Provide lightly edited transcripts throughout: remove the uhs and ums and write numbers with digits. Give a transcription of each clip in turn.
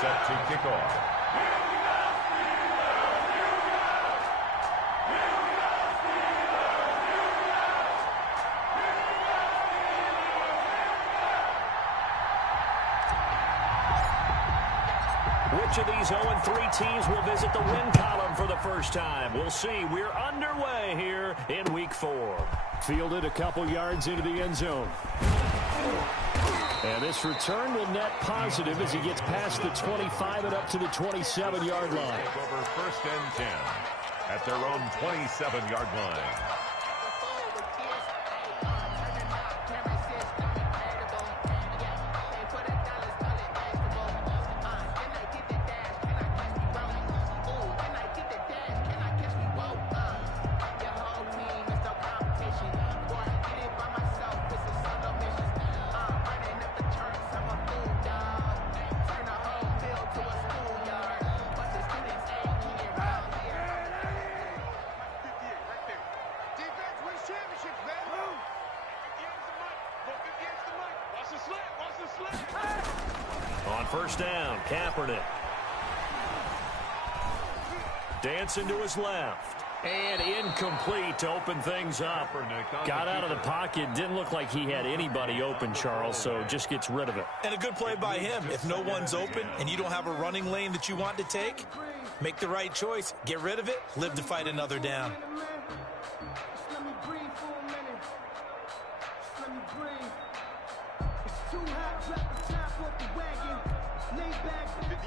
set to kick off. Which of these 0-3 teams will visit the win column for the first time? We'll see. We're underway here in Week 4. Fielded a couple yards into the end zone. And this return will net positive as he gets past the 25 and up to the 27-yard line. Over 1st and 10 at their own 27-yard line. On 1st down, Kaepernick. Dancing to his left. And incomplete to open things up. Got out of the pocket. Didn't look like he had anybody open, Charles, so just gets rid of it. And a good play by him. If no one's open and you don't have a running lane that you want to take, make the right choice. Get rid of it. Live to fight another down.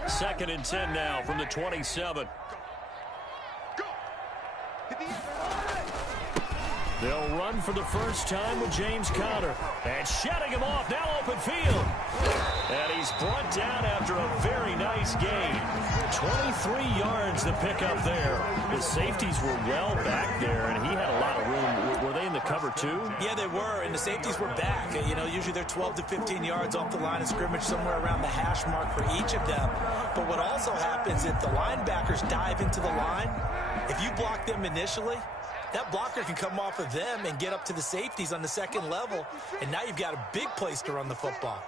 Second and 10 now from the 27. They'll run for the first time with James Conner. And shutting him off, now open field. And he's brought down after a very nice gain. 23 yards to pick up there. The safeties were well back there, and he had a lot of room. Were they in the cover too? Yeah, they were, and the safeties were back. You know, usually they're 12 to 15 yards off the line of scrimmage, somewhere around the hash mark for each of them. But what also happens if the linebackers dive into the line, if you block them initially, that blocker can come off of them and get up to the safeties on the second level, and now you've got a big place to run the football.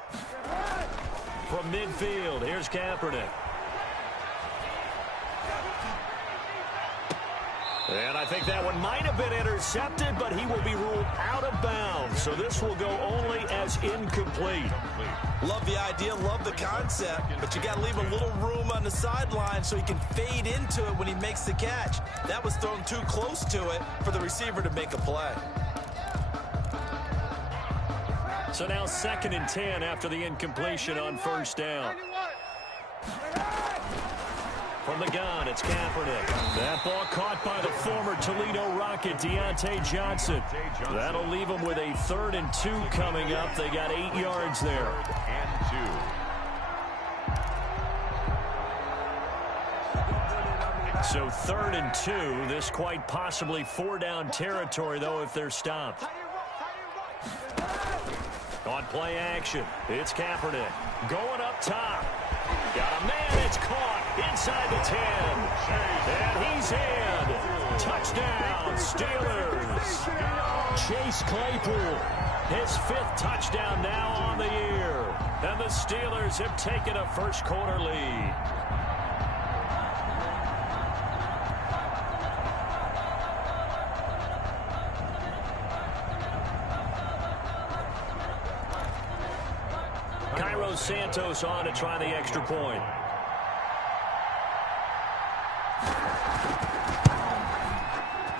From midfield, here's Kaepernick. And I think that one might have been intercepted, but he will be ruled out of bounds. So this will go only as incomplete. Love the idea, love the concept, but you got to leave a little room on the sideline so he can fade into it when he makes the catch. That was thrown too close to it for the receiver to make a play. So now 2nd and 10 after the incompletion on 1st down. From the gun, it's Kaepernick. That ball caught by the former Toledo Rocket, Deontay Johnson. That'll leave them with a 3rd and 2 coming up. They got 8 yards there. And 2. So 3rd and 2. This quite possibly 4-down territory, though, if they're stopped. On play action, it's Kaepernick. Going up top. Got a man, it's caught inside the 10. And he's in. Touchdown, Steelers. Chase Claypool, his 5th touchdown now on the year. And the Steelers have taken a first-quarter lead. Santos on to try the extra point.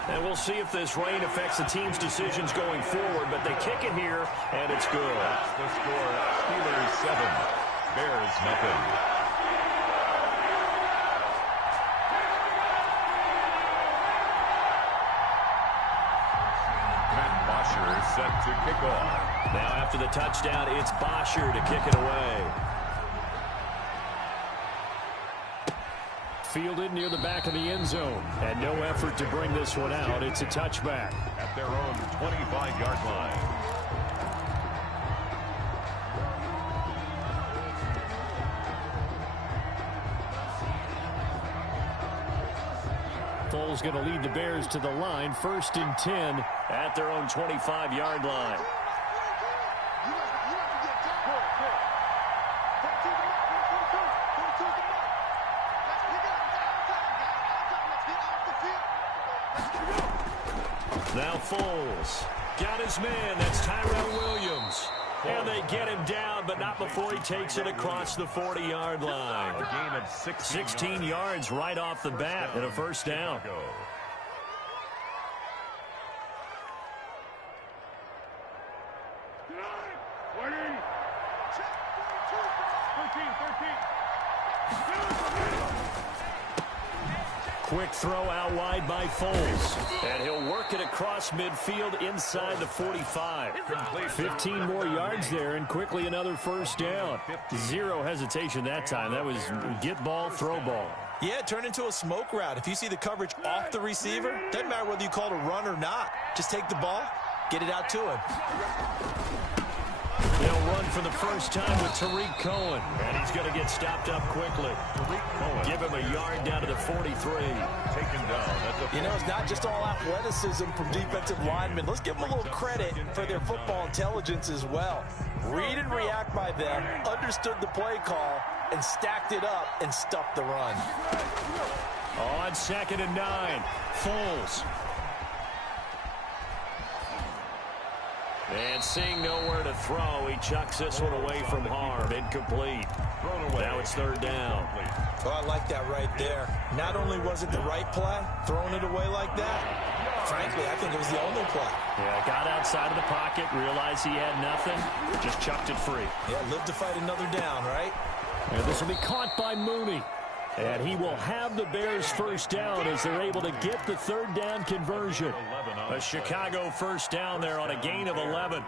And we'll see if this rain affects the team's decisions going forward, but they kick it here, and it's good. That's the score. Steelers 7, Bears nothing. Matt Bosher set to kick off. Now after the touchdown, it's Bosher to kick it away. Fielded near the back of the end zone. And no effort to bring this one out. It's a touchback. At their own 25-yard line. Foles going to lead the Bears to the line. 1st and 10 at their own 25-yard line. Now Foles. Got his man. That's Tyrell Williams. And they get him down, but not before he takes it across the 40-yard line. A gain of 16 yards right off the bat and a first down. Quick throw out wide by Foles. And he'll work it across midfield inside the 45. 15 more yards there, and quickly another first down. Zero hesitation that time. That was get ball, throw ball. Yeah, it turned into a smoke route. If you see the coverage off the receiver, doesn't matter whether you call it a run or not. Just take the ball, get it out to him. They'll run for the first time with Tariq Cohen, and he's going to get stopped up quickly. Give him a yard down to the 43. Taken down. You know, it's not just all athleticism from defensive linemen. Let's give them a little credit for their football intelligence as well. Read and react by them, understood the play call, and stacked it up and stuffed the run. On 2nd and 9, Foles. And seeing nowhere to throw, he chucks this one away from harm. Incomplete. Now it's 3rd down. Oh, I like that right there. Not only was it the right play, throwing it away like that, frankly, I think it was the only play. Yeah, got outside of the pocket, realized he had nothing, just chucked it free. Yeah, live to fight another down, right? And this will be caught by Mooney. And he will have the Bears first down as they're able to get the 3rd down conversion. A Chicago first down there on a gain of 11.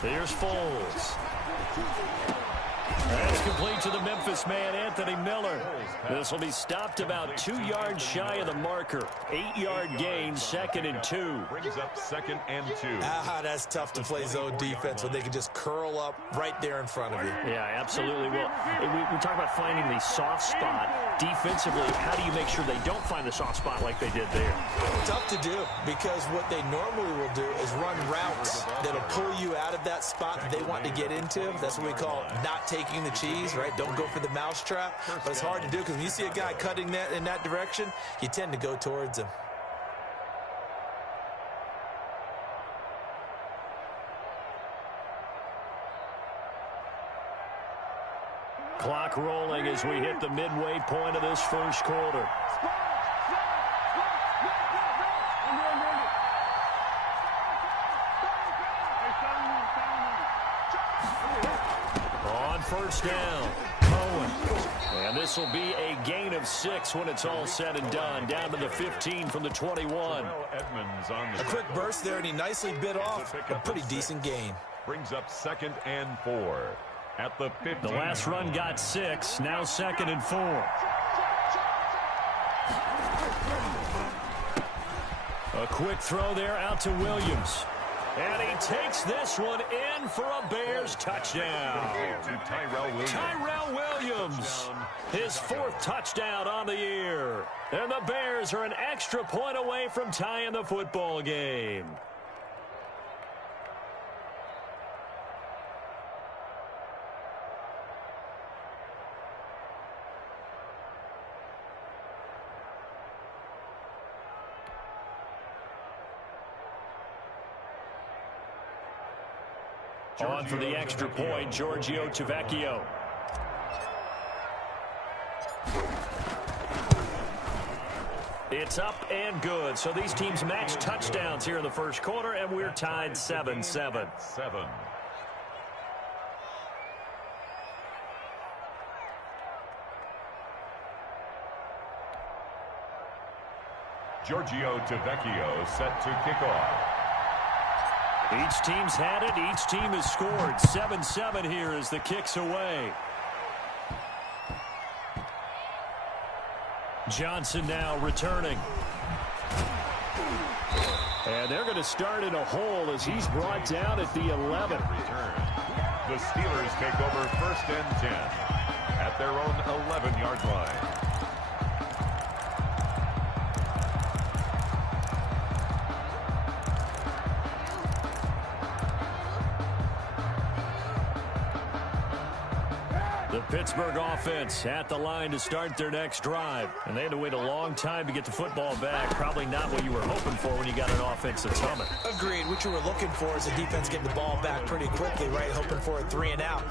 Here's Foles. That's complete to the Memphis man, Anthony Miller. This will be stopped about 2 yards shy of the marker. 8-yard gain, 2nd and 2. Brings up 2nd and 2. That's tough to play zone defense when they can just curl up right there in front of you. Yeah, absolutely. Well, we talk about finding the soft spot. Defensively, how do you make sure they don't find the soft spot like they did there? Tough to do, because what they normally will do is run routes that'll pull you out of that spot that they want to get into. That's what we call not taking the cheese, right? Don't go for the mousetrap. But it's hard to do, because when you see a guy cutting that in that direction, you tend to go towards him. Clock rolling as we hit the midway point of this first quarter. On first down, Cohen. And this will be a gain of 6 when it's all said and done. Down to the 15 from the 21. A quick burst there, and he nicely bit off a pretty decent gain. Brings up 2nd and 4. At the 15. The last run got 6, now 2nd and 4. A quick throw there out to Williams. And he takes this one in for a Bears touchdown. Tyrell Williams, his 4th touchdown on the year. And the Bears are an extra point away from tying the football game. On for the extra point, Giorgio Tavecchio. It's up and good. So these teams match touchdowns here in the first quarter, and we're tied 7-7. Giorgio Tavecchio set to kick off. Each team's had it. Each team has scored. 7-7 here as the kick's away. Johnson now returning. And they're going to start in a hole as he's brought down at the 11. The Steelers take over 1st and 10 at their own 11-yard line. Pittsburgh offense at the line to start their next drive. And they had to wait a long time to get the football back. Probably not what you were hoping for when you got an offense that's humming. Agreed. What you were looking for is the defense getting the ball back pretty quickly, right? Hoping for a 3 and out.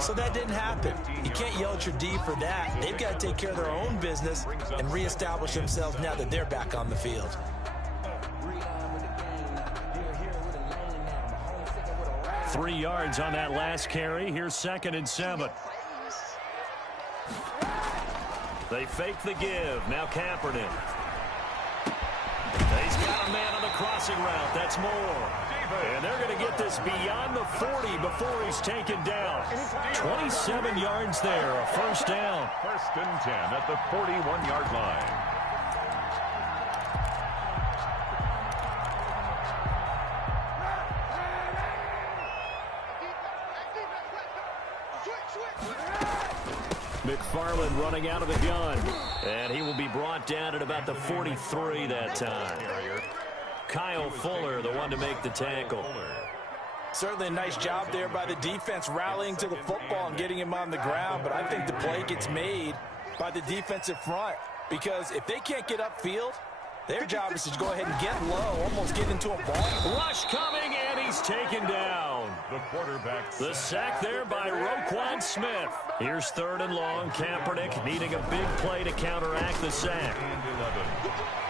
So that didn't happen. You can't yell at your D for that. They've got to take care of their own business and reestablish themselves now that they're back on the field. Three yards on that last carry. Here's 2nd and 7. They fake the give. Now Kaepernick. He's got a man on the crossing route. That's Moore. And they're going to get this beyond the 40 before he's taken down. 27 yards there, a first down. 1st and 10 at the 41-yard line. McFarland running out of the gun. And he will be brought down at about the 43 that time. Kyle Fuller, the one to make the tackle. Certainly a nice job there by the defense rallying to the football and getting him on the ground. But I think the play gets made by the defensive front. Because if they can't get upfield, their job is to go ahead and get low, almost get into a ball. Rush coming, and he's taken down. The quarterback. The sack there by Roquan Smith. Here's 3rd and long. Kaepernick needing a big play to counteract the sack.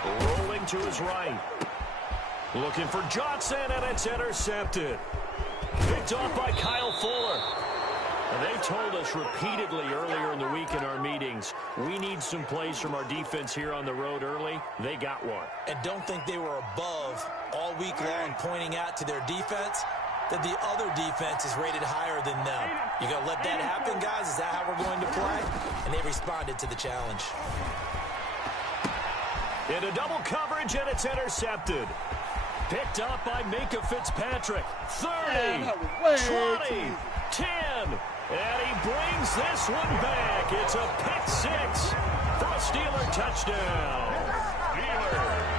Rolling to his right. Looking for Johnson, and it's intercepted. Picked off by Kyle Fuller. And they told us repeatedly earlier in the week in our meetings, we need some plays from our defense here on the road early. They got one. And don't think they were above all week long pointing out to their defense that the other defense is rated higher than them. You going to let that happen, guys? Is that how we're going to play? And they responded to the challenge. Into double coverage, and it's intercepted. Picked up by Minka Fitzpatrick. 30, 20, 10. And he brings this one back. It's a pick 6 for a Steeler touchdown. Steelers.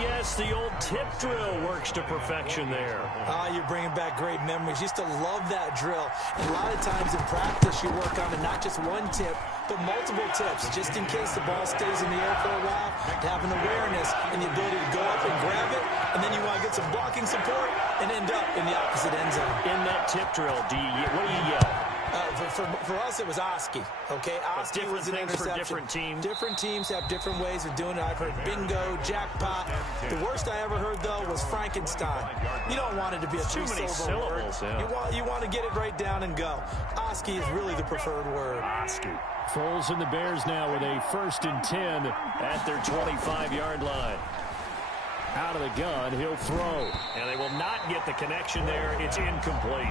Yes, the old tip drill works to perfection there. You're bringing back great memories. Used to love that drill. And a lot of times in practice, you work on it, not just one tip, but multiple tips, just in case the ball stays in the air for a while, to have an awareness and the ability to go up and grab it, and then you want to get some blocking support and end up in the opposite end zone. In that tip drill, what do you yell? For us, it was Oski. Okay, Oski was an interception. For different teams. Different teams have different ways of doing it. I've heard bingo, jackpot. The worst I ever heard, though, was Frankenstein. You don't want it to be a too many syllables. Yeah. You want to get it right down and go. Oski is really the preferred word. Oski. Foles and the Bears now with a 1st and 10 at their 25-yard line. Out of the gun, he'll throw. And they will not get the connection there. It's incomplete.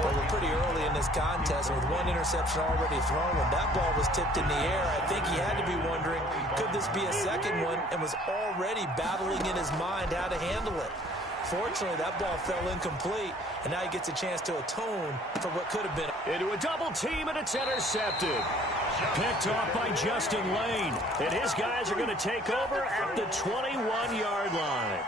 Well, we're pretty early in this contest with one interception already thrown. When that ball was tipped in the air, I think he had to be wondering, could this be a second one? And was already battling in his mind how to handle it. Fortunately, that ball fell incomplete, and now he gets a chance to atone for what could have been. Into a double team, and it's intercepted. Picked off by Justin Lane. And his guys are going to take over at the 21-yard line.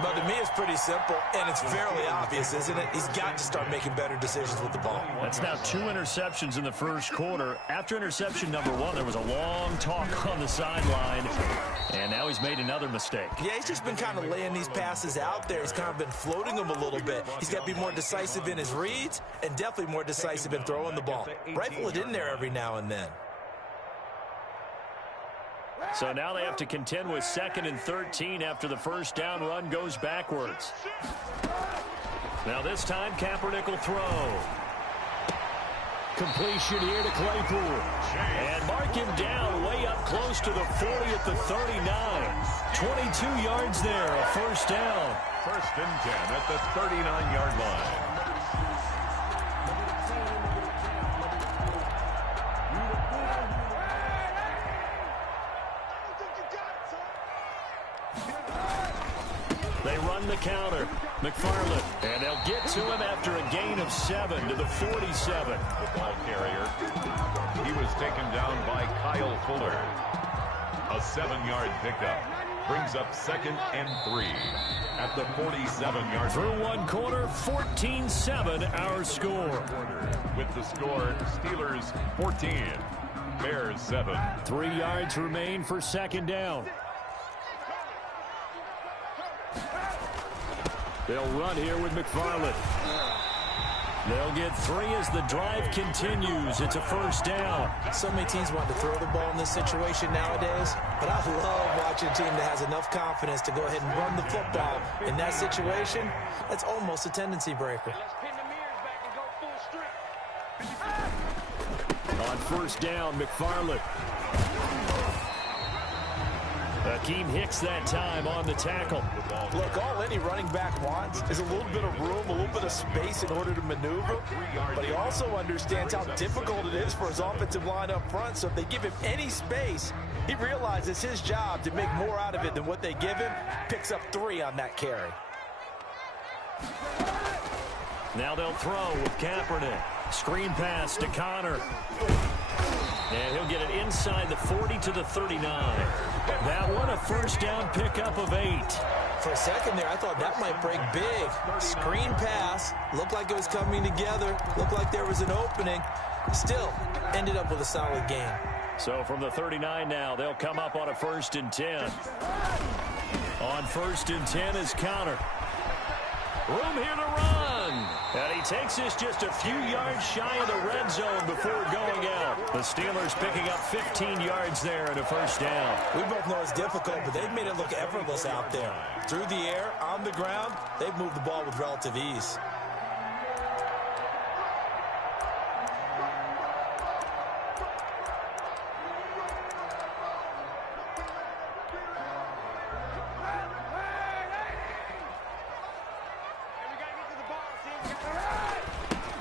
But to me, it's pretty simple, and it's fairly obvious, isn't it? He's got to start making better decisions with the ball. That's now 2 interceptions in the first quarter. After interception number 1, there was a long talk on the sideline, and now he's made another mistake. Yeah, he's just been kind of laying these passes out there. He's kind of been floating them a little bit. He's got to be more decisive in his reads and definitely more decisive in throwing the ball. Rifle it in there every now and then. So now they have to contend with 2nd and 13 after the first down run goes backwards. Now this time Kaepernick will throw. Completion here to Claypool. And mark him down way up close to the 40 at the 39. 22 yards there, a first down. 1st and 10 at the 39-yard line. They run the counter. McFarland. And they'll get to him after a gain of 7 to the 47. The ball carrier. He was taken down by Kyle Fuller. A 7-yard pickup. Brings up 2nd and 3 at the 47-yard line. Through one quarter, 14-7 our score. With the score, Steelers 14, Bears 7. 3 yards remain for 2nd down. They'll run here with McFarland. They'll get 3 as the drive continues. It's a 1st down. So many teams want to throw the ball in this situation nowadays, but I love watching a team that has enough confidence to go ahead and run the football. In that situation, that's almost a tendency breaker. On 1st down, McFarland. Akeem Hicks that time on the tackle. Look, all any running back wants is a little bit of room, a little bit of space in order to maneuver. But he also understands how difficult it is for his offensive line up front. So if they give him any space, he realizes his job to make more out of it than what they give him. Picks up 3 on that carry. Now they'll throw with Kaepernick. Screen pass to Connor. And he'll get it inside the 40 to the 39. That one a 1st down pickup of 8. For a second there, I thought that might break big. Screen pass. Looked like it was coming together. Looked like there was an opening. Still, ended up with a solid gain. So from the 39 now, they'll come up on a 1st and 10. On 1st and 10 is Connor. Room here to run. And he takes this just a few yards shy of the red zone before going out. The Steelers picking up 15 yards there and a 1st down. We both know it's difficult, but they've made it look effortless out there. Through the air, on the ground, they've moved the ball with relative ease.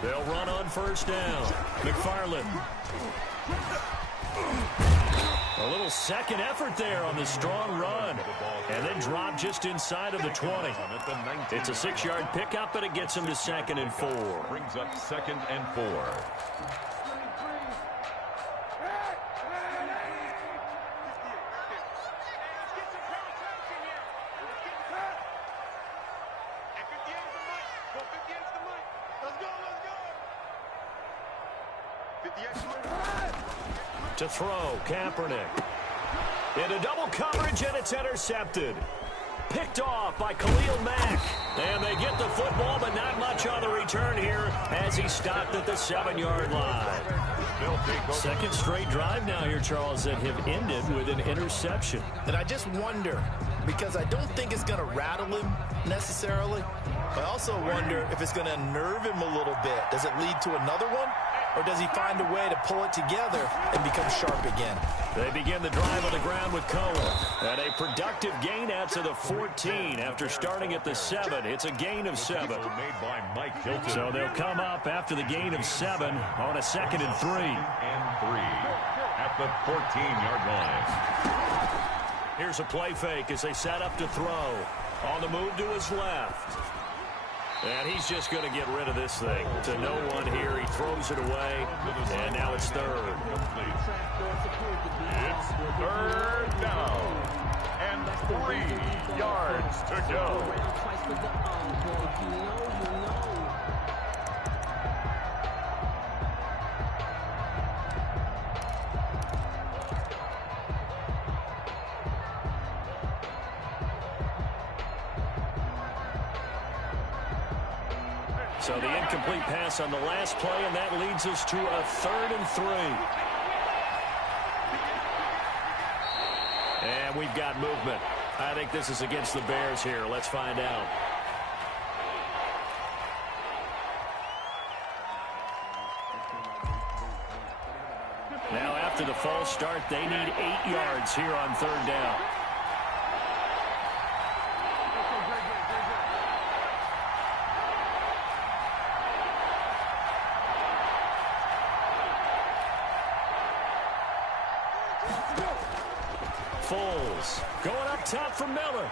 They'll run on 1st down. McFarland. A little second effort there on the strong run. And then drop just inside of the 20. It's a 6-yard pickup, but it gets him to 2nd and 4. Brings up 2nd and 4. To throw, Kaepernick. Into double coverage, and it's intercepted. Picked off by Khalil Mack. And they get the football, but not much on the return here as he stopped at the 7-yard line. 2nd straight drive now here, Charles, that have ended with an interception. And I just wonder, because I don't think it's going to rattle him necessarily. I also wonder if it's going to unnerve him a little bit. Does it lead to another one? Or does he find a way to pull it together and become sharp again? They begin the drive on the ground with Cohen. And a productive gain out to the 14 after starting at the 7. It's a gain of 7. Made by Mike Hilton. So they'll come up after the gain of 7 on a 2nd and 3. And 3 at the 14-yard line. Here's a play fake as they set up to throw. On the move to his left. And he's just going to get rid of this thing. To no one here. He throws it away. And now it's 3rd. It's 3rd down. And 3 yards to go. So the incomplete pass on the last play, and that leads us to a 3rd and 3. And we've got movement. I think this is against the Bears here. Let's find out. Now after the false start, they need 8 yards here on 3rd down. Foles going up top for Miller.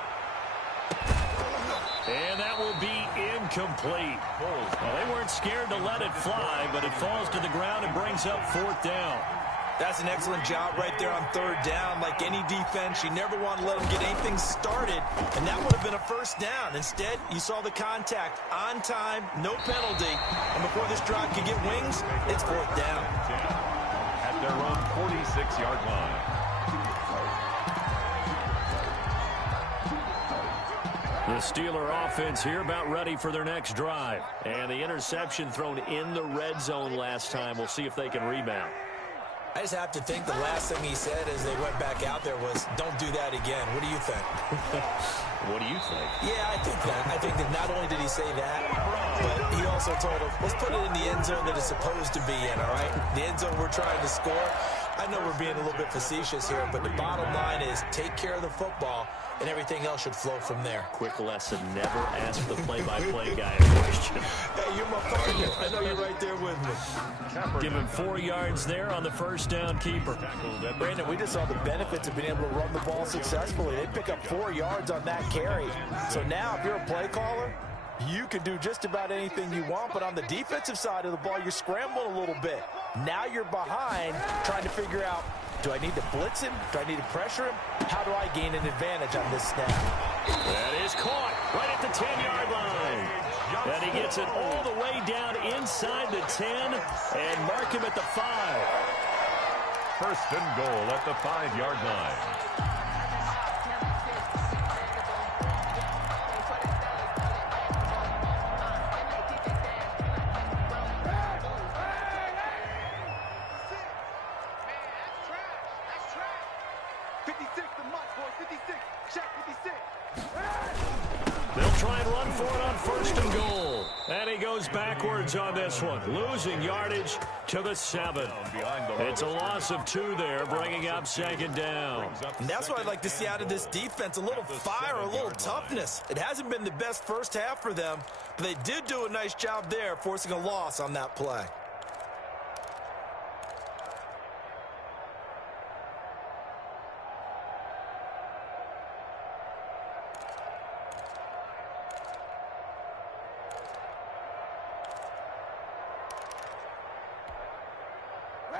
And that will be incomplete. Well, they weren't scared to let it fly, but it falls to the ground and brings up 4th down. That's an excellent job right there on third down. Like any defense, you never want to let them get anything started, and that would have been a first down. Instead, you saw the contact on time, no penalty, and before this drive could get wings, it's fourth down. At their own 46-yard line. The Steeler offense here about ready for their next drive. And the interception thrown in the red zone last time. We'll see if they can rebound. I just have to think the last thing he said as they went back out there was, don't do that again. What do you think? What do you think? Yeah, I think that. I think that not only did he say that, but he also told him, let's put it in the end zone that it's supposed to be in, all right? The end zone we're trying to score. I know we're being a little bit facetious here, but the bottom line is take care of the football, and everything else should flow from there. Quick lesson, never ask the play-by-play guy a question. Hey, you're my partner. I know you're right there with me. Give him 4 yards there on the first down keeper. Brandon, we just saw the benefits of being able to run the ball successfully. They pick up 4 yards on that carry. So now if you're a play caller, you can do just about anything you want, but on the defensive side of the ball, you're scrambling a little bit. Now you're behind trying to figure out, do I need to blitz him? Do I need to pressure him? How do I gain an advantage on this snap? That is caught right at the 10-yard line. And he gets it all the way down inside the 10 and mark him at the 5. First and goal at the 5-yard line. They'll try and run for it on first and goal. And he goes backwards on this one, losing yardage to the 7. It's a loss of 2 there, bringing up second down. And that's what I'd like to see out of this defense, a little fire, a little toughness. It hasn't been the best first half for them, but they did do a nice job there, forcing a loss on that play.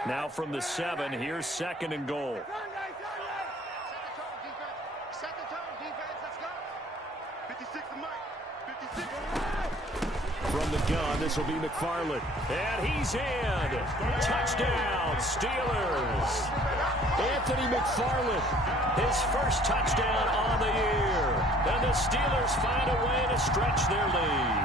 Now from the 7, here's second and goal. Set the tone, defense. Let's go. 56 to Mike. 56. From the gun, this will be McFarland. And he's in. Touchdown, Steelers. Anthony McFarland, his first touchdown on the year. And the Steelers find a way to stretch their lead.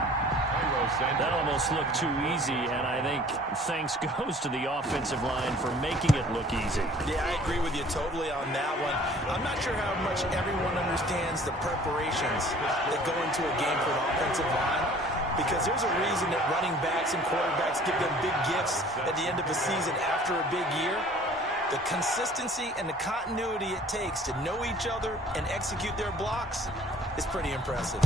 That almost looked too easy, and I think thanks goes to the offensive line for making it look easy. Yeah, I agree with you totally on that one. I'm not sure how much everyone understands the preparations that go into a game for an offensive line, because there's a reason that running backs and quarterbacks give them big gifts at the end of a season after a big year. The consistency and the continuity it takes to know each other and execute their blocks is pretty impressive.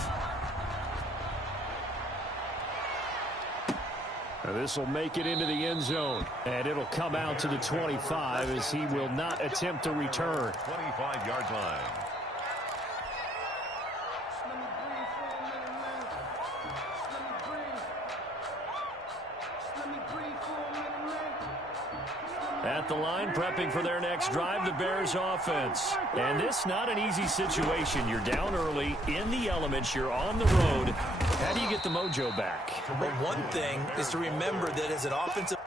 This will make it into the end zone, and it'll come out to the 25 as he will not attempt to return. 25-yard line. At the line, prepping for their next drive, the Bears offense. And this not an easy situation. You're down early, in the elements, you're on the road. How do you get the mojo back? But one thing is to remember that as an offensive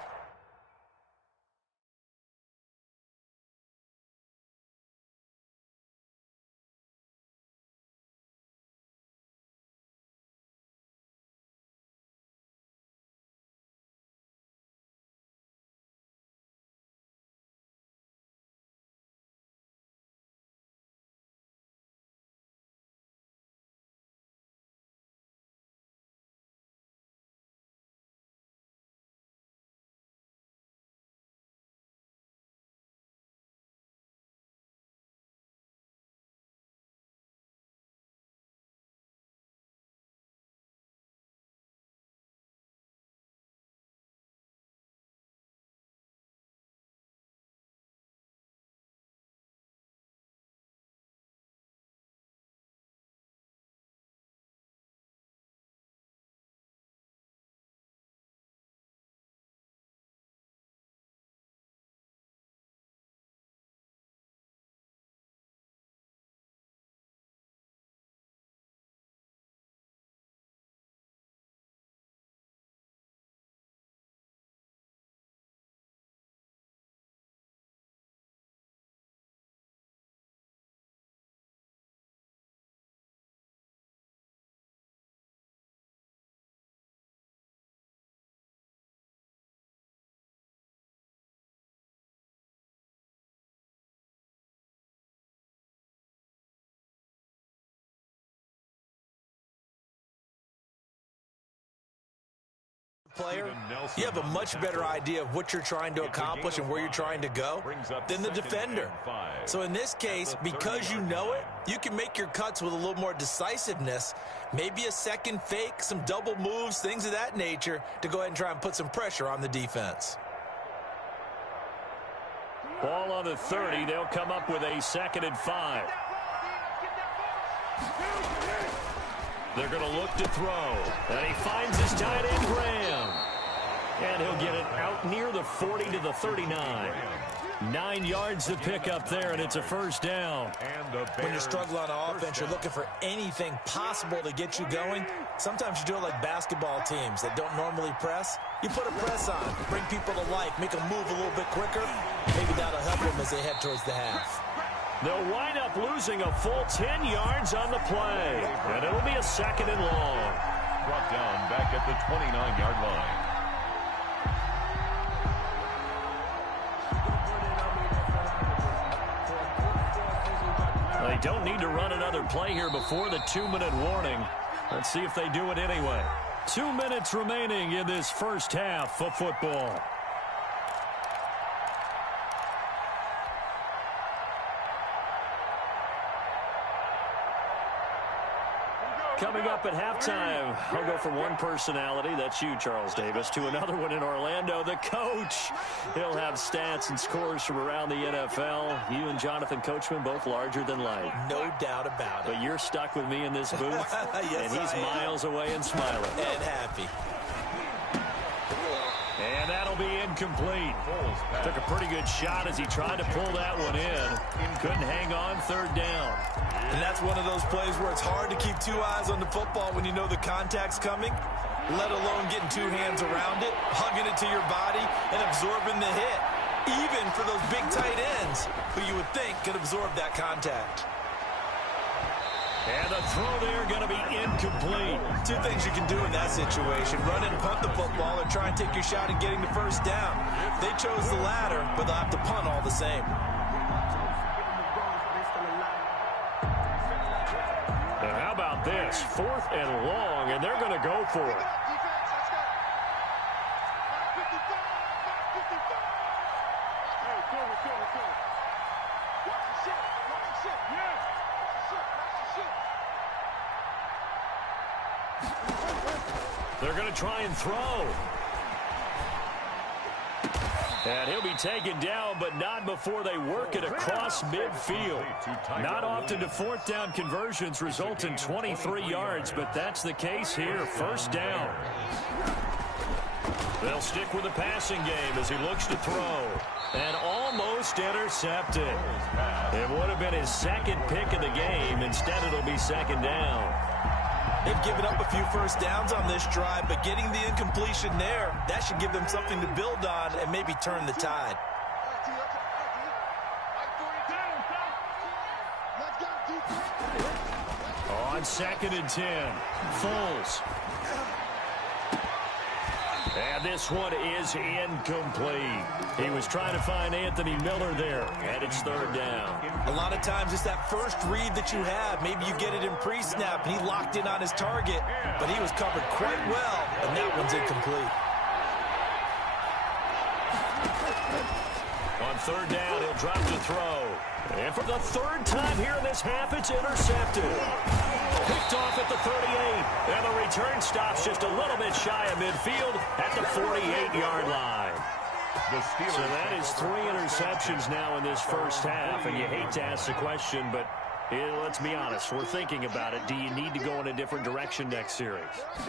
player, you have a much better idea of what you're trying to accomplish and where you're trying to go than the defender. So in this case, because you know it, you can make your cuts with a little more decisiveness, maybe a second fake, some double moves, things of that nature, to go ahead and try and put some pressure on the defense. Ball on the 30. They'll come up with a 2nd and 5. They're going to look to throw. And he finds his tight end, Graham. And he'll get it out near the 40 to the 39. 9 yards to pick up there, and it's a first down. When you're struggling on offense, you're looking for anything possible to get you going. Sometimes you do it like basketball teams that don't normally press. You put a press on, bring people to life, make them move a little bit quicker. Maybe that'll help them as they head towards the half. They'll wind up losing a full 10 yards on the play. And it'll be a 2nd and long. Brought down back at the 29-yard line. They don't need to run another play here before the 2-minute warning. Let's see if they do it anyway. 2 minutes remaining in this first half of football. Coming up at halftime, I'll go from one personality, that's you, Charles Davis, to another one in Orlando, the coach. He'll have stats and scores from around the NFL. You and Jonathan Coachman, both larger than life. No doubt about it. But you're stuck with me in this booth, yes, and he's miles away and smiling. And happy. And that'll be incomplete. Took a pretty good shot as he tried to pull that one in. Couldn't hang on, 3rd down. And that's one of those plays where it's hard to keep 2 eyes on the football when you know the contact's coming, let alone getting 2 hands around it, hugging it to your body, and absorbing the hit. Even for those big tight ends who you would think could absorb that contact. And the throw there going to be incomplete. 2 things you can do in that situation: run and punt the football, or try and take your shot at getting the first down. They chose the latter, but they'll have to punt all the same. And how about this? 4th and long, and they're going to go for it. They're going to try and throw. And he'll be taken down, but not before they work it across midfield. Not often do 4th down conversions result in 23 yards, but that's the case here. First down. They'll stick with the passing game as he looks to throw. And almost intercepted. It would have been his 2nd pick of the game. Instead, it'll be 2nd down. They've given up a few first downs on this drive, but getting the incompletion there, that should give them something to build on and maybe turn the tide. On 2nd and 10, Foles. And this one is incomplete. He was trying to find Anthony Miller there, and it's 3rd down. A lot of times it's that first read that you have. Maybe you get it in pre-snap, and he locked in on his target, but he was covered quite well, and that one's incomplete. On 3rd down, he'll drop to throw. And for the 3rd time here in this half, it's intercepted. Picked off at the 38, and the return stops just a little bit shy of midfield at the 48-yard line. So that is 3 interceptions now in this first half, and you hate to ask the question, but let's be honest, we're thinking about it. Do you need to go in a different direction next series?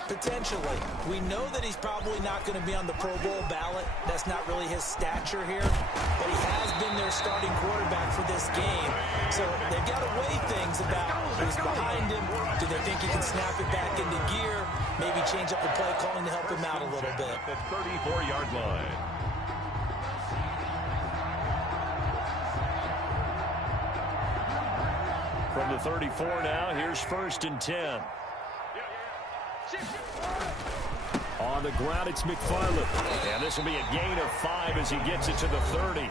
Potentially. We know that he's probably not going to be on the Pro Bowl ballot. That's not really his stature here, but he has been their starting quarterback for this game. So they've got to weigh things about who's behind him. Do they think he can snap it back into gear? Maybe change up the play calling to help him out a little bit. At the 34-yard line. From the 34 now, here's 1st and 10. On the ground, it's McFarland. And this will be a gain of 5 as he gets it to the 30.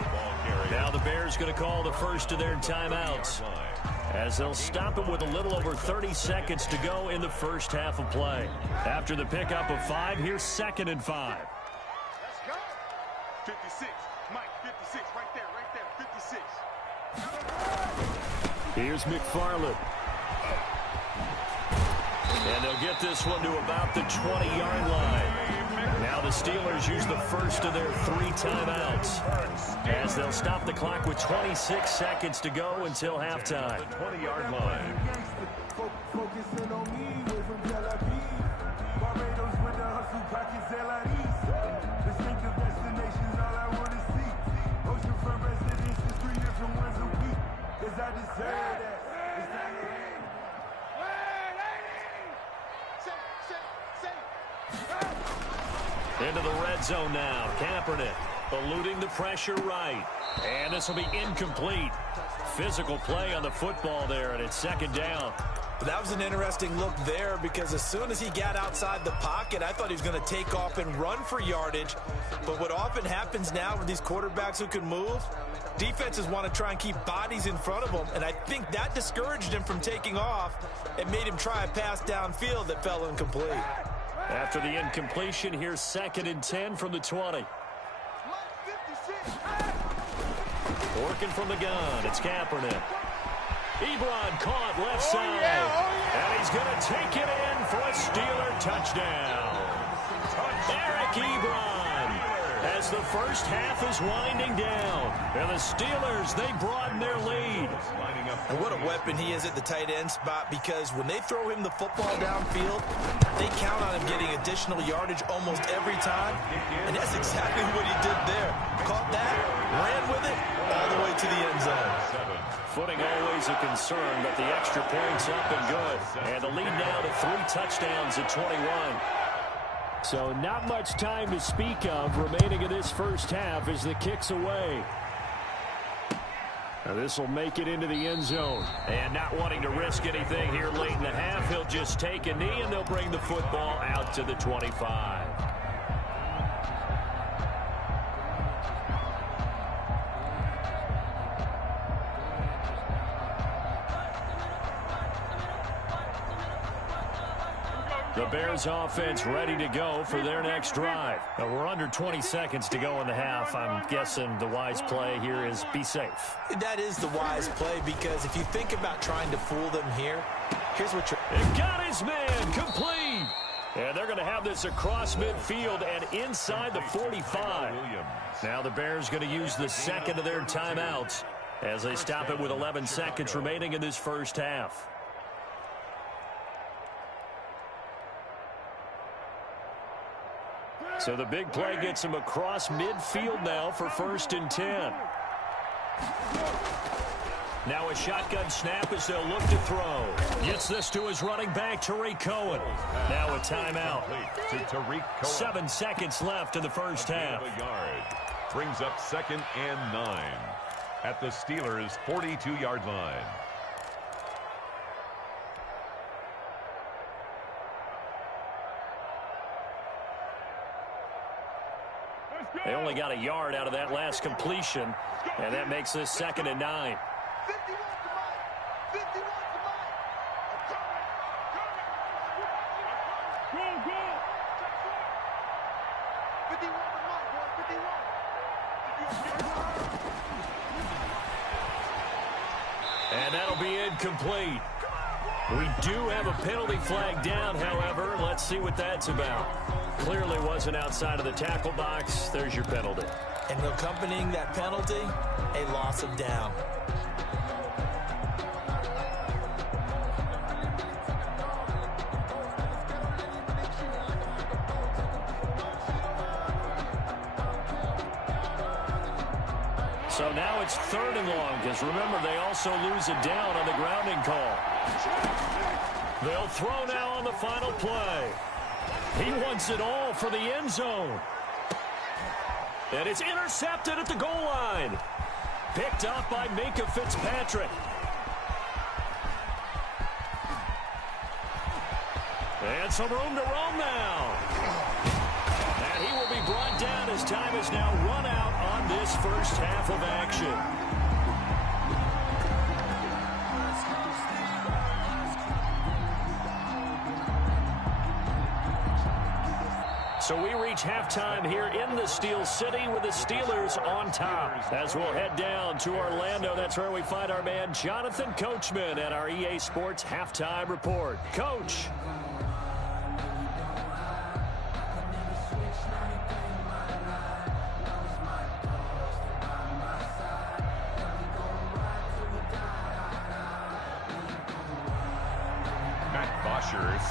Now the Bears going to call the first of their timeouts, as they'll stop it with a little over 30 seconds to go in the first half of play. After the pickup of 5, here's 2nd and 5. Let's go. 56. Mike, 56. Right there, 56. Here's McFarland. And they'll get this one to about the 20-yard line. Now the Steelers use the first of their 3 timeouts, as they'll stop the clock with 26 seconds to go until halftime. 20-yard line. Focusing on me, way from Tel Aviv. Barbados with the hustle, pockets LIDs. Distinctive destinations, all I want to see. Oceanfront residences, 3 different ones a week. 'Cause I deserve that. It's not your hand. Into the red zone now. Kaepernick eluding the pressure right. And this will be incomplete. Physical play on the football there, and it's 2nd down. That was an interesting look there, because as soon as he got outside the pocket, I thought he was going to take off and run for yardage. But what often happens now with these quarterbacks who can move, defenses want to try and keep bodies in front of them, and I think that discouraged him from taking off and made him try a pass downfield that fell incomplete. After the incompletion, here's 2nd and 10 from the 20. Working from the gun, it's Kaepernick. Ebron caught left side. And he's going to take it in for a Steeler touchdown. Eric Ebron, as the first half is winding down. And the Steelers, they broaden their lead. And what a weapon he is at the tight end spot, because when they throw him the football downfield, they count on him getting additional yardage almost every time. And that's exactly what he did there. Caught that, ran with it, all the way to the end zone. Footing always a concern, but the extra points up and good. And the lead now to 3 touchdowns at 21. So not much time to speak of remaining in this first half as the kick's away. Now this will make it into the end zone. And not wanting to risk anything here late in the half, he'll just take a knee and they'll bring the football out to the 25. The Bears offense ready to go for their next drive. Now we're under 20 seconds to go in the half. I'm guessing the wise play here is be safe. That is the wise play, because if you think about trying to fool them here, here's what you're... It got his man complete. And they're going to have this across midfield and inside the 45. Now the Bears going to use the 2nd of their timeouts as they stop it with 11 seconds remaining in this first half. So the big play gets him across midfield now for 1st and 10. Now a shotgun snap as they'll look to throw. Gets this to his running back, Tariq Cohen. Now a timeout. 7 seconds left in the first half. Brings up 2nd and 9 at the Steelers' 42-yard line. They only got a yard out of that last completion, and that makes this 2nd and 9. 51 to Mike. 51 to Mike. Go, go. 51 to Mike, boy. 51. And that'll be incomplete. We do have a penalty flag down, however. Let's see what that's about. Clearly wasn't outside of the tackle box. There's your penalty. And accompanying that penalty, a loss of down. So now it's 3rd and long, because remember, they also lose a down on the grounding call. They'll throw now on the final play. He wants it all for the end zone. And it's intercepted at the goal line. Picked up by Minkah Fitzpatrick. And some room to roam now. And he will be brought down as time is now run out on this first half of action. So we reach halftime here in the Steel City with the Steelers on top. As we'll head down to Orlando, that's where we find our man Jonathan Coachman at our EA Sports Halftime Report. Coach.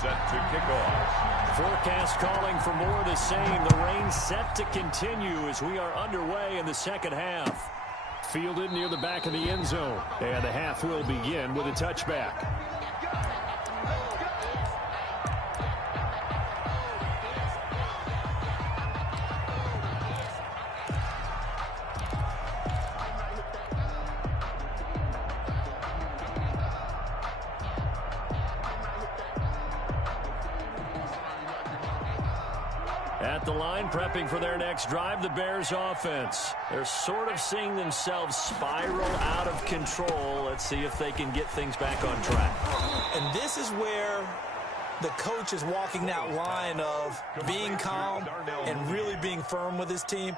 Set to kick off. Forecast calling for more of the same. The rain set to continue as we are underway in the second half. Fielded near the back of the end zone. And the half will begin with a touchback. At the line, prepping for their next drive, the Bears offense. They're sort of seeing themselves spiral out of control. Let's see if they can get things back on track. And this is where the coach is walking that line of being calm and really being firm with his team.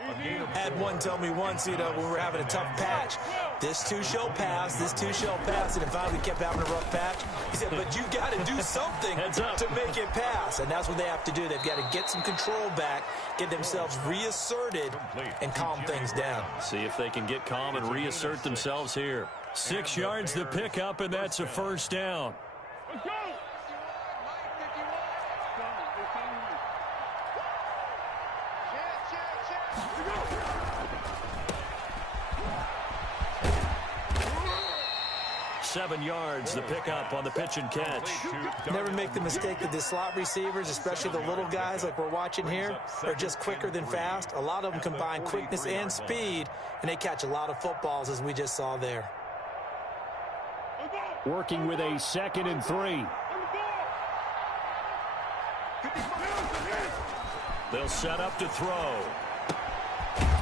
Had one tell me once, when we were having a tough patch, this too shall pass, this too shall pass, and it finally kept having a rough patch. He said, but you got to do something to make it pass, and that's what they have to do. They've got to get some control back, get themselves reasserted, and calm things down. See if they can get calm and reassert themselves here. 6 yards the pickup, and that's a first down. 7 yards, the pickup on the pitch and catch. Never make the mistake that the slot receivers, especially the little guys like we're watching here, are just quicker than fast. A lot of them combine quickness and speed, and they catch a lot of footballs, as we just saw there. Working with a 2nd and 3. They'll set up to throw.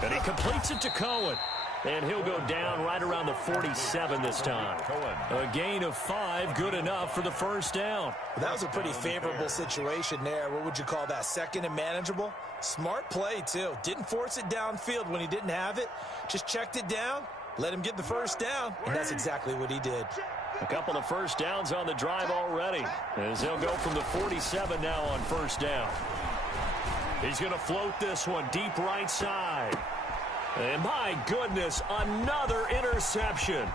And he completes it to Cohen. And he'll go down right around the 47 this time. A gain of 5, good enough for the first down. That was a pretty favorable situation there. What would you call that? 2nd and manageable? Smart play, too. Didn't force it downfield when he didn't have it. Just checked it down, let him get the first down, and that's exactly what he did. A couple of first downs on the drive already, as they'll go from the 47 now on first down. He's going to float this one deep right side. And my goodness, another interception.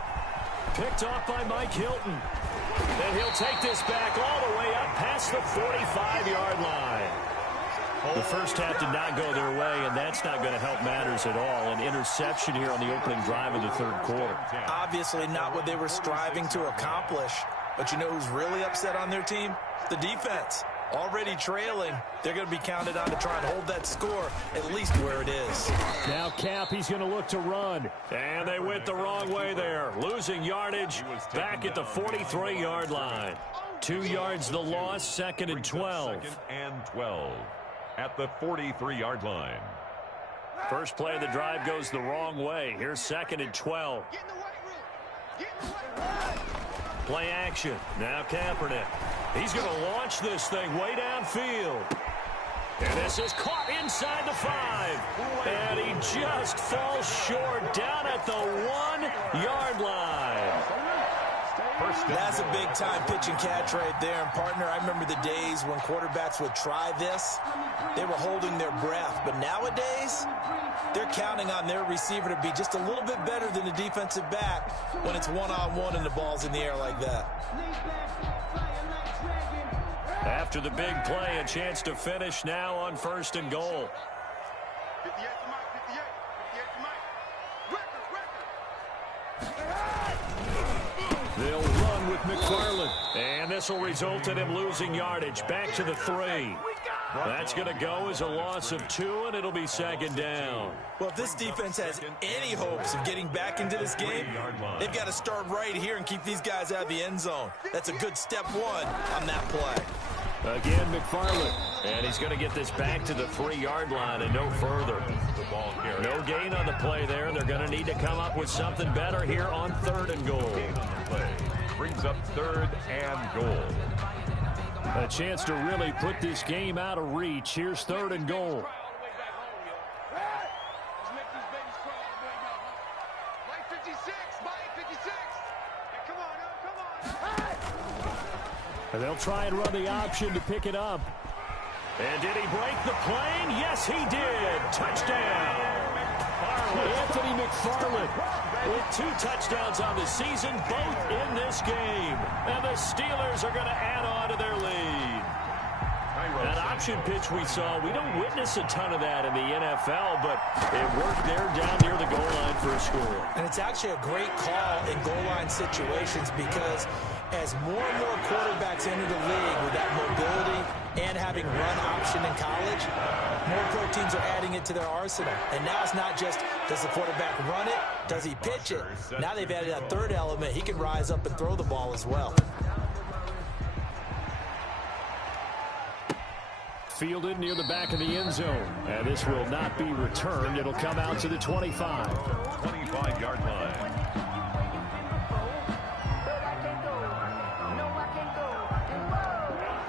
Picked off by Mike Hilton. And he'll take this back all the way up past the 45-yard line. The first half did not go their way, and that's not going to help matters at all. An interception here on the opening drive of the third quarter. Obviously not what they were striving to accomplish. But you know who's really upset on their team? The defense. Already trailing, they're going to be counted on to try and hold that score at least where it is. Now Cap, he's going to look to run. And they went the wrong way there. Losing yardage back at the 43-yard line. 2 yards the loss, 2nd and 12. 2nd and 12 at the 43-yard line. First play of the drive goes the wrong way. Here's 2nd and 12. Play action. Now Kaepernick. He's going to launch this thing way downfield. And this is caught inside the 5. And he just falls short down at the 1-yard line. That's a big-time pitch and catch right there. And, partner, I remember the days when quarterbacks would try this. They were holding their breath. But nowadays, they're counting on their receiver to be just a little bit better than the defensive back when it's one-on-one and the ball's in the air like that. After the big play, a chance to finish now on 1st and goal. 58 to Mike, 58 to Mike. Record. They'll run with McFarland. And this will result in him losing yardage. Back to the 3. That's going to go as a loss of 2, and it'll be 2nd down. Well, if this defense has any hopes of getting back into this game, they've got to start right here and keep these guys out of the end zone. That's a good step 1 on that play. Again, McFarland. And he's going to get this back to the 3-yard line and no further. The ball carrier. No gain on the play there. They're going to need to come up with something better here on 3rd and goal. Play brings up 3rd and goal. A chance to really put this game out of reach. Here's 3rd and goal. And they'll try and run the option to pick it up. And did he break the plane? Yes, he did. Touchdown. Anthony McFarland with 2 touchdowns on the season, both in this game. And the Steelers are going to add on to their lead. That option pitch we saw, we don't witness a ton of that in the NFL, but it worked there down near the goal line for a score. And it's actually a great call in goal line situations because as more and more quarterbacks enter the league with that mobility and having run option in college, more pro teams are adding it to their arsenal. And now it's not just, does the quarterback run it? Does he pitch it? Now they've added that 3rd element. He can rise up and throw the ball as well. Fielded near the back of the end zone. And this will not be returned. It'll come out to the 25. 25-yard line.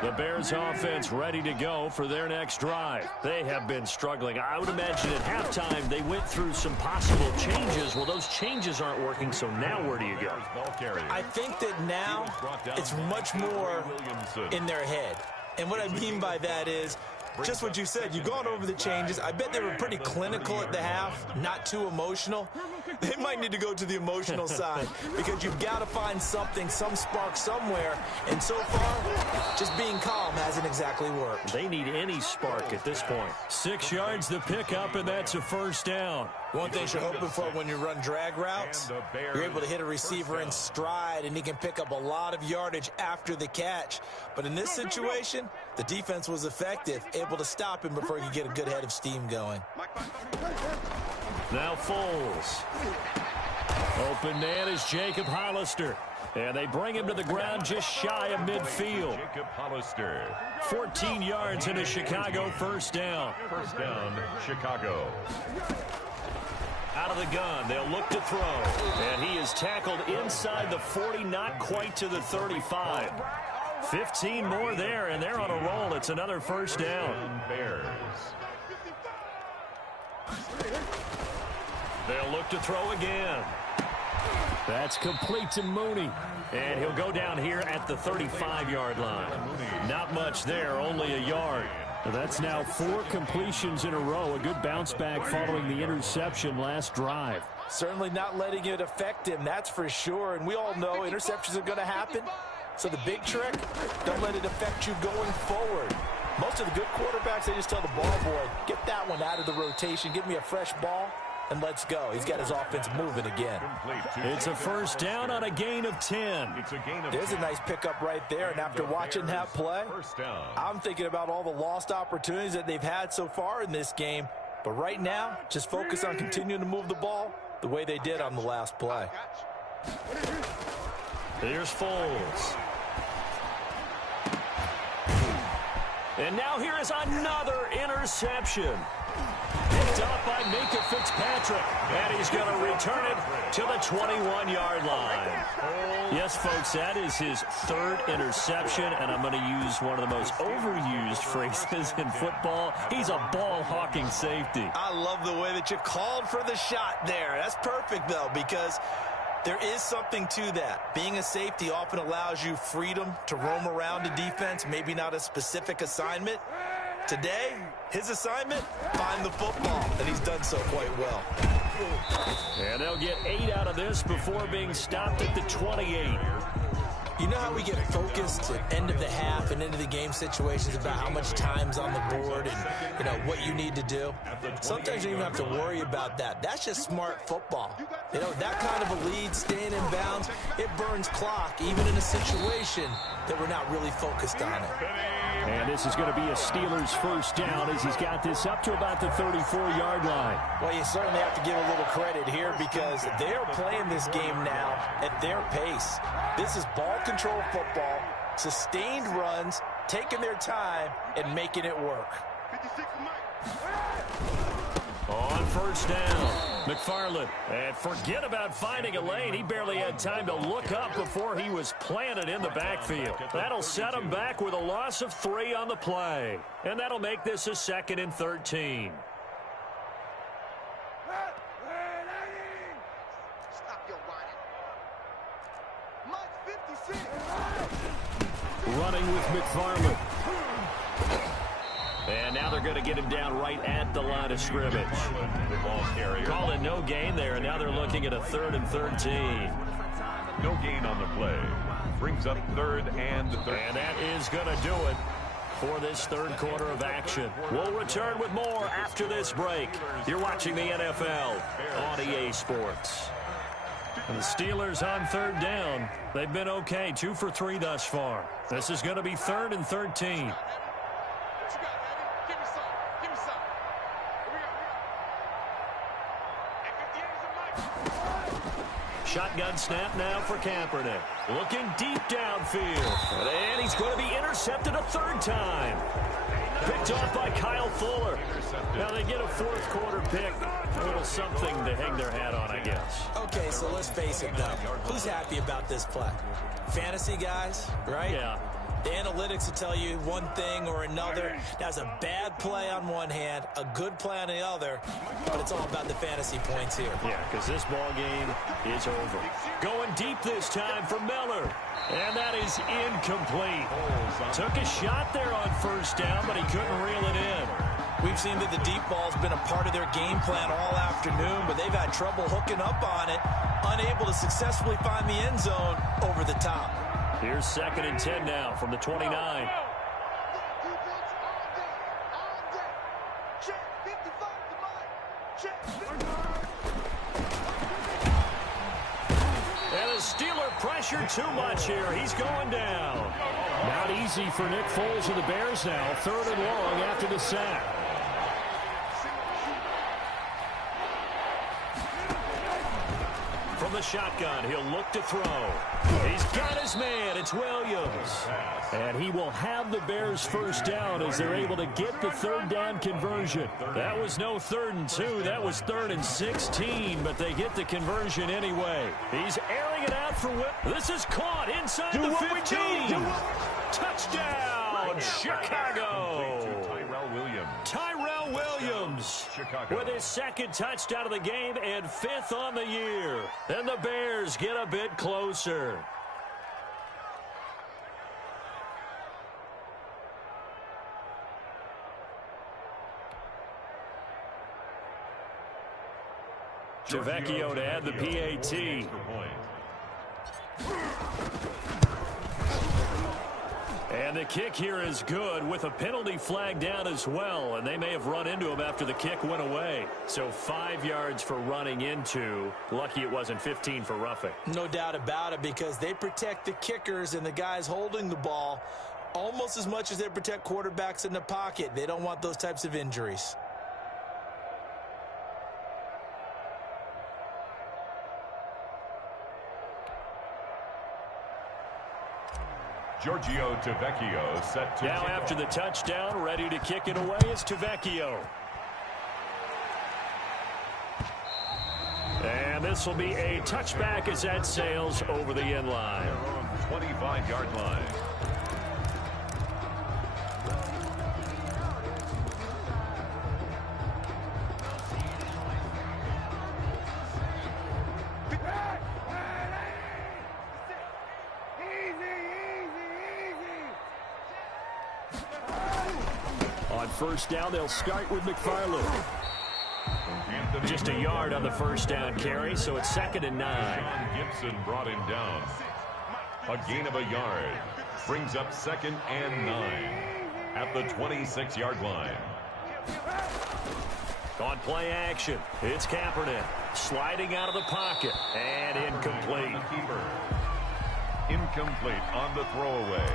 The Bears offense ready to go for their next drive. They have been struggling. I would imagine at halftime they went through some possible changes. Well, those changes aren't working, so now where do you go? I think that now it's much more in their head. And what I mean by that is just what you said. You've gone over the changes. I bet they were pretty clinical at the half, not too emotional. They might need to go to the emotional side because you've got to find something, some spark somewhere. And so far, just being calm hasn't exactly worked. They need any spark at this point. 6 yards the pickup, and that's a 1st down. One thing you're hoping for when you run drag routes, you're able to hit a receiver in stride, and he can pick up a lot of yardage after the catch. But in this situation, the defense was effective, able to stop him before he could get a good head of steam going. Now Foles. Open man is Jacob Hollister. And they bring him to the ground just shy of midfield. Jacob Hollister. 14 yards and a Chicago 1st down. 1st down, Chicago. Out of the gun, they'll look to throw. And he is tackled inside the 40, not quite to the 35. 15 more there, and they're on a roll. It's another 1st down. Bears. They'll look to throw again. That's complete to Mooney. And he'll go down here at the 35-yard line. Not much there, only a yard. That's now 4 completions in a row. A good bounce back following the interception last drive. Certainly not letting it affect him, that's for sure. And we all know interceptions are going to happen. So the big trick, don't let it affect you going forward. Most of the good quarterbacks, they just tell the ball boy, get that one out of the rotation, give me a fresh ball, and let's go. He's got his offense moving again. It's a 1st down on a gain of 10. There's a nice pickup right there, and after watching that play, I'm thinking about all the lost opportunities that they've had so far in this game. But right now, just focus on continuing to move the ball the way they did on the last play. Here's Foles. And now here is another interception. Picked up by Minka Fitzpatrick. And he's going to return it to the 21-yard line. Yes, folks, that is his 3rd interception. And I'm going to use one of the most overused phrases in football. He's a ball-hawking safety. I love the way that you called for the shot there. That's perfect, though, because there is something to that. Being a safety often allows you freedom to roam around a defense, maybe not a specific assignment. Today, his assignment, find the football, and he's done so quite well. And they'll get 8 out of this before being stopped at the 28. You know how we get focused at end of the half and into the game situations about how much time's on the board and, what you need to do? Sometimes you don't even have to worry about that. That's just smart football. That kind of a lead, staying in bounds, it burns clock, even in a situation that we're not really focused on it. And this is going to be a Steelers 1st down as he's got this up to about the 34-yard line. Well, you certainly have to give a little credit here because they're playing this game now at their pace. This is ball control football, sustained runs, taking their time and making it work. 56 Mike. On first down, McFarland. And forget about finding a lane. He barely had time to look up before he was planted in the backfield. That'll set him back with a loss of 3 on the play. And that'll make this a 2nd and 13. Stop your whining. Mike 56. Running with McFarland. And now they're going to get him down right at the line of scrimmage. Call it no gain there, and now they're looking at a 3rd and 13. No gain on the play. Brings up 3rd and 13. And that is going to do it for this 3rd quarter of action. We'll return with more after this break. You're watching the NFL on EA Sports. And the Steelers on 3rd down. They've been okay, 2 for 3 thus far. This is going to be 3rd and 13. Shotgun snap now for Kaepernick. Looking deep downfield. And he's going to be intercepted a 3rd time. Picked off by Kyle Fuller. Now they get a 4th quarter pick. A little something to hang their hat on, I guess. Okay, so let's face it, though. Who's happy about this play? Fantasy guys, right? Yeah. The analytics will tell you one thing or another. That's a bad play on one hand, a good play on the other, but it's all about the fantasy points here. Yeah, because this ball game is over. Going deep this time for Miller. And that is incomplete. Took a shot there on first down, but he couldn't reel it in. We've seen that the deep ball's been a part of their game plan all afternoon, but they've had trouble hooking up on it, unable to successfully find the end zone over the top. Here's 2nd and 10 now from the 29. And the Steeler pressure too much here. He's going down. Not easy for Nick Foles of the Bears now. 3rd and long after the sack. From the shotgun, he'll look to throw. He's got his man. It's Williams. And he will have the Bears first down as they're able to get the 3rd down conversion. That was no 3rd and 2. That was 3rd and 16, but they get the conversion anyway. He's airing it out for Will. This is caught inside the 15. Touchdown, Chicago. Tyrell Williams with his 2nd touchdown of the game and 5th on the year. And the Bears get a bit closer. Tavecchio to add the PAT. And the kick here is good with a penalty flag down as well. And they may have run into him after the kick went away. So 5 yards for running into. Lucky it wasn't 15 for roughing. No doubt about it, because they protect the kickers and the guys holding the ball almost as much as they protect quarterbacks in the pocket. They don't want those types of injuries. Giorgio Tavecchio set to now after the touchdown, ready to kick it away is Tavecchio. And this will be a touchback as that sails over the end line. 25-yard line. On first down, they'll start with McFarland. Just a yard on the first down carry, so it's 2nd and 9. John Gibson brought him down. A gain of a yard. Brings up 2nd and 9 at the 26-yard line. On play action, it's Kaepernick sliding out of the pocket and incomplete. Incomplete on the throwaway.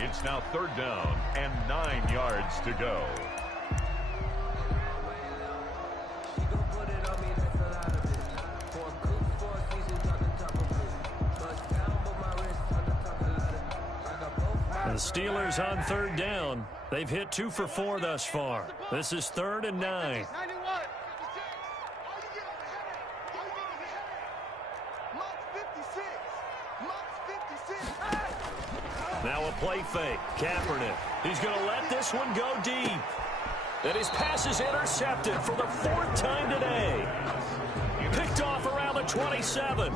It's now 3rd down and 9 yards to go. The Steelers on third down. They've hit 2 for 4 thus far. This is 3rd and 9. Now a play fake. Kaepernick. He's going to let this one go deep. And his pass is intercepted for the 4th time today. Picked off around the 27.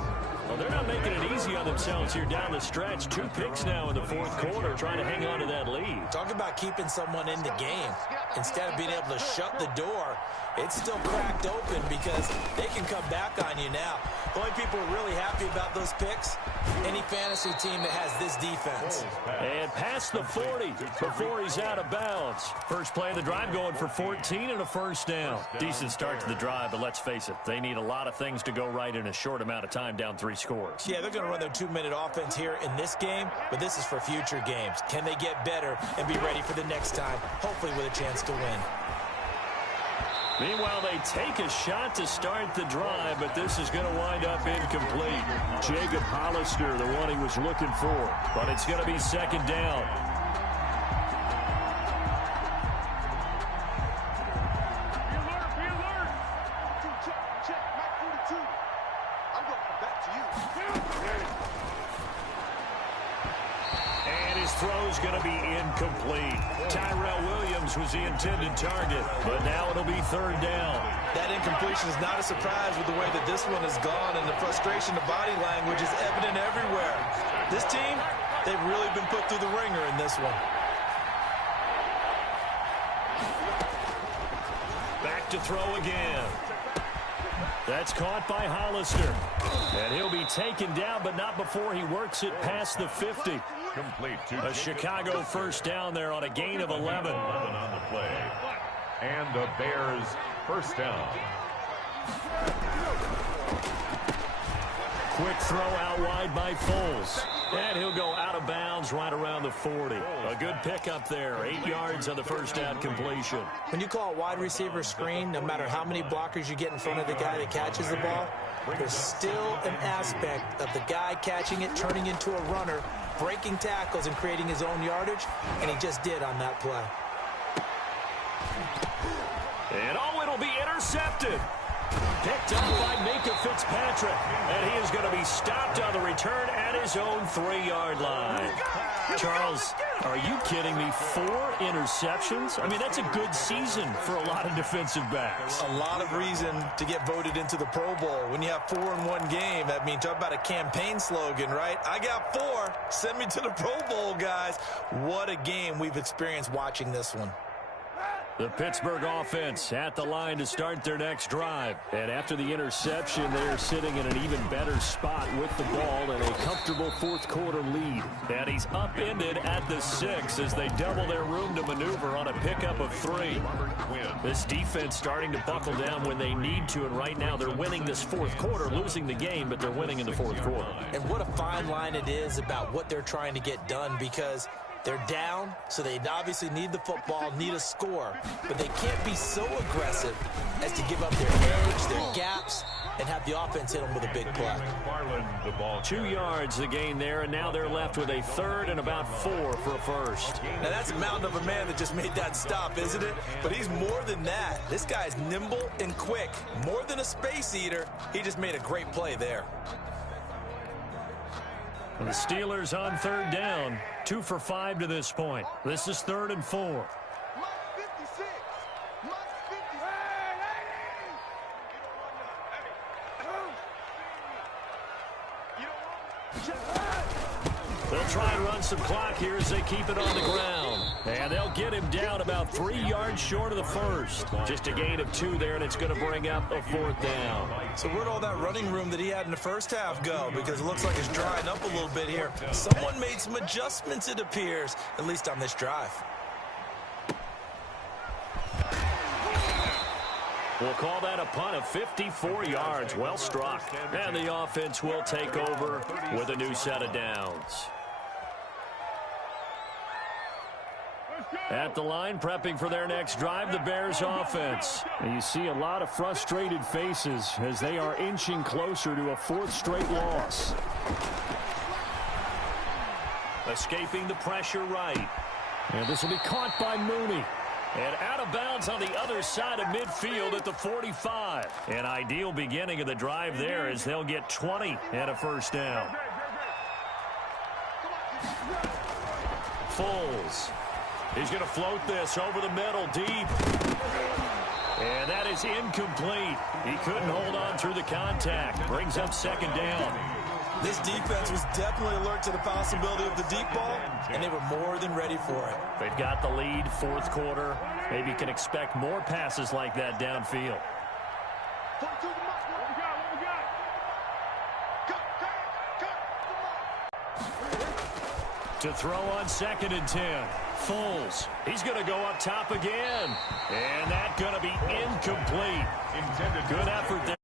Well, they're not making it easy on themselves here down the stretch. 2 picks now in the 4th quarter, trying to hang on to that lead. Talk about keeping someone in the game. Instead of being able to shut the door, it's still cracked open because they can come back on you now. The only people who are really happy about those picks, any fantasy team that has this defense. And past the 40 before he's out of bounds. First play of the drive going for 14 and a first down. Decent start to the drive, but let's face it, they need a lot of things to go right in a short amount of time, down 3 scores. Yeah, they're going to run their 2-minute offense here in this game, but this is for future games. Can they get better and be ready for the next time, hopefully with a chance to win? Meanwhile, they take a shot to start the drive, but this is going to wind up incomplete. Jacob Hollister, the one he was looking for, but it's going to be 2nd down. Be alert! Check, Mike 42. I'm going to come back to you. And his throw's going to be incomplete. Tyrell Williams was the intended target, but now it'll be 3rd down. That incompletion is not a surprise with the way that this one has gone, and the frustration, the body language is evident everywhere. This team, they've really been put through the ringer in this one. Back to throw again. That's caught by Hollister. And he'll be taken down, but not before he works it past the 50. Complete to A Chicago first down there on a gain of 11. 11 on the play. And the Bears first down. Quick throw out wide by Foles. And he'll go out of bounds right around the 40. A good pickup there. 8 yards on the first down completion. When you call a wide receiver screen, no matter how many blockers you get in front of the guy that catches the ball, there's still an aspect of the guy catching it, turning into a runner, breaking tackles and creating his own yardage, and he just did on that play. And oh, it'll be intercepted. Picked up by Minka Fitzpatrick. And he is going to be stopped on the return at his own 3-yard line. Charles, are you kidding me? 4 interceptions? I mean, that's a good season for a lot of defensive backs. A lot of reason to get voted into the Pro Bowl. When you have 4 in one game, I mean, talk about a campaign slogan, right? I got 4. Send me to the Pro Bowl, guys. What a game we've experienced watching this one. The Pittsburgh offense at the line to start their next drive. And after the interception, they're sitting in an even better spot with the ball and a comfortable 4th quarter lead. And he's upended at the 6 as they double their room to maneuver on a pickup of 3. This defense starting to buckle down when they need to, and right now they're winning this 4th quarter, losing the game, but they're winning in the 4th quarter. And what a fine line it is about what they're trying to get done, because they're down, so they obviously need the football, need a score. But they can't be so aggressive as to give up their edge, their gaps, and have the offense hit them with a big play. 2 yards the gain there, and now they're left with a 3rd and about 4 for a first. Now that's a mountain of a man that just made that stop, isn't it? But he's more than that. This guy's nimble and quick. More than a space eater, he just made a great play there. The Steelers on 3rd down, 2 for 5 to this point. This is 3rd and 4. They'll try and run some clock here as they keep it on the ground. And they'll get him down about 3 yards short of the first. Just a gain of 2 there, and it's going to bring up a 4th down. So where'd all that running room that he had in the first half go? Because it looks like it's drying up a little bit here. Someone made some adjustments, it appears, at least on this drive. We'll call that a punt of 54 yards. Well struck. And the offense will take over with a new set of downs. At the line, prepping for their next drive, the Bears offense. And you see a lot of frustrated faces as they are inching closer to a 4th straight loss. Escaping the pressure right. And this will be caught by Mooney. And out of bounds on the other side of midfield at the 45. An ideal beginning of the drive there as they'll get 20 and a first down. Foles. He's going to float this over the middle deep. And that is incomplete. He couldn't hold on through the contact. Brings up second down. This defense was definitely alert to the possibility of the deep ball, and they were more than ready for it. They've got the lead, fourth quarter. Maybe you can expect more passes like that downfield. To throw on 2nd and 10. Foles. He's going to go up top again. And that's going to be incomplete. Good effort there.